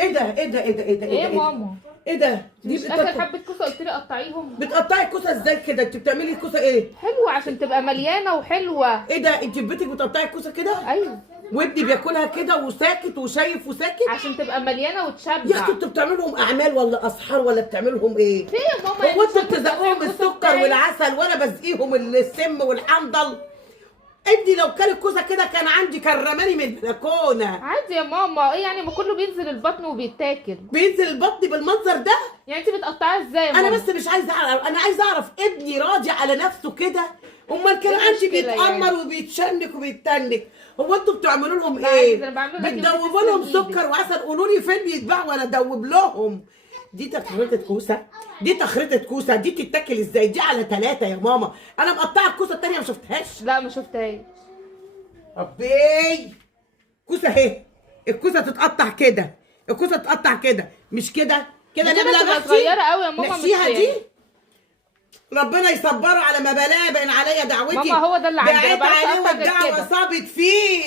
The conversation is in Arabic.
ايه ده ايه ده ايه ده ايه ده ايه يا ماما؟ ايه ده؟ مش اخر حبه كوسه قلت لي قطعيهم؟ بتقطعي الكوسه ازاي كده؟ انت بتعملي الكوسه ايه؟ حلوه عشان تبقى مليانه وحلوه. ايه ده؟ انت في بيتك بتقطعي الكوسه كده؟ ايوه، وابني بياكلها كده وساكت وشايف وساكت؟ عشان تبقى مليانه يا وتشبع. اختي انتوا بتعملوا لهم اعمال ولا اسحار ولا بتعملوا لهم ايه؟ في يا ماما هو انتوا شايفة بتزقوهم الكوسة السكر بتاعي؟ والعسل وانا بسقيهم السم والحنظل؟ ابني لو كان الكوسه كده كان عندي كرماني من البلكونه. عادي يا ماما، ايه يعني؟ ما كله بينزل البطن وبيتاكل. بينزل البطن بالمنظر ده؟ يعني انت بتقطعيها ازاي يا انا ماما؟ بس مش عايزه اعرف، انا عايزه اعرف ابني راضي على نفسه كده؟ امال كان ايه عندي المشكلة بيتامر يعني؟ وبيتشنك وبيتنك. هو انتوا بتعملوا لهم لا ايه؟ عادي، ده انا بعمل لك بتدوبوا تسلم لهم ايدك. سكر وعسل؟ قولوا لي فين بيتباع وانا ادوب لهم. دي تخريطه كوسه، دي تخريطه كوسه، دي تتاكل ازاي؟ دي على 3 يا ماما. انا مقطعه الكوسه التانيه ما شفتهاش. لا ما شفتهاش. ربي، كوسه اهي. الكوسه تتقطع كده، الكوسه تتقطع كده، مش كده كده. دي كده نعملها تبقى محشي؟ صغيرة قوي يا ماما، نحشيها مش دي؟ ربنا يصبره على ما بلاها، بين عليا دعوتي. ماما هو ده اللي عندي، انا دعيت بعرفش عليه اقطع غير والدعوه كده. صابت فيه.